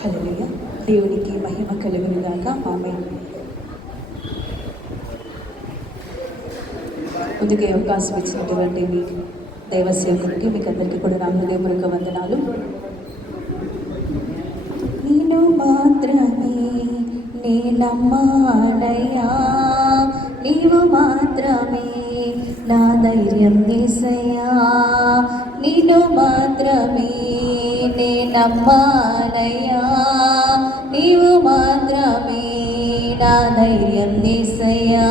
హల్లెలూయా. దేవునికి మహిమ కలుగునుగాక. ఆమేన్. ముందుగా అవకాశం ఇచ్చినటువంటి దైవ సేవకునికి మీకు అందరికీ కూడా నా హృదయపూర్వక వందనాలు. నేను మాత్రమే నే నమ్మానయ్యా, నీవు మాత్రమే నా ధైర్యం యేసయ్యా. నిన్ను మాత్రమే నే నమ్మానయ్యా, నీవు మాత్రమే నా ధైర్యం యేసయ్యా.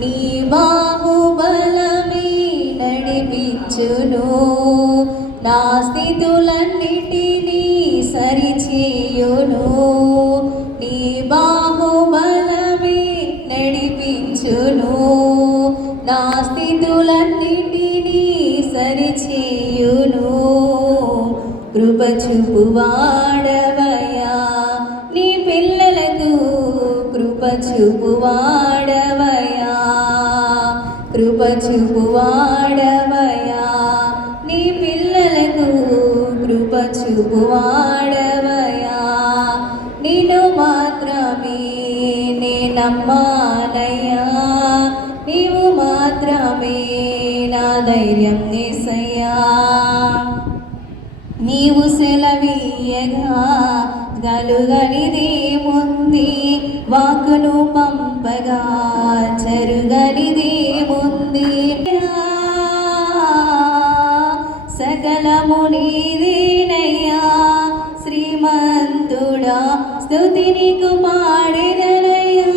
నీ బాహుబలమే నడిపించును, నా స్థితులన్నిటినీ సరిచేయును. నీ బాహుబలమే నడిపించును, నా స్థితులన్నిటినీ సరిచేయును. కృప చూపువాడవయ్యా నీ పిల్లలకు, కృప చూపువాడవయ్యా, కృప చూపువాడవయ్యా నీ పిల్లలకు, కృప చూపువాడవయ్యా. నిన్ను మాత్రమే నే నమ్మానయ్యా, నీవు మాత్రమే నా ధైర్యం యేసయ్యా. నీవు సెలవీయగా గలుగనిదేముంది, వాక్కును పంపగా జరుగనిదేముంది. సకలము నీదేనయ్యా శ్రీమంతుడా, స్తుతి నీకు పాడెదనయ్యా.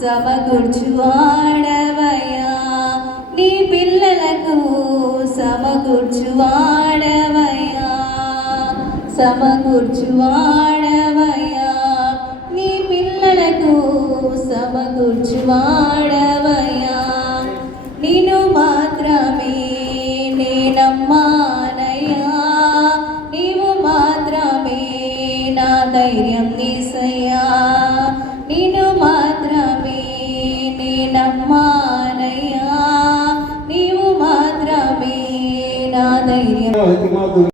సమకూర్చువాడవయ్యా నీ పిల్లలకు, సమకూర్చువాడవయ్యా, సమకూర్చువాడవయ్యా నీ పిల్లలకు, సమకూర్చువాడవయ్యా. నిన్ను మాత్రమే నే నమ్మానయ్యా, నీవు మాత్రమే నా ధైర్యం యేసయ్యా. నిన్ను మాత్రమే నే నమ్మానయ్యా, నీవు మాత్రమే నా ధైర్యం.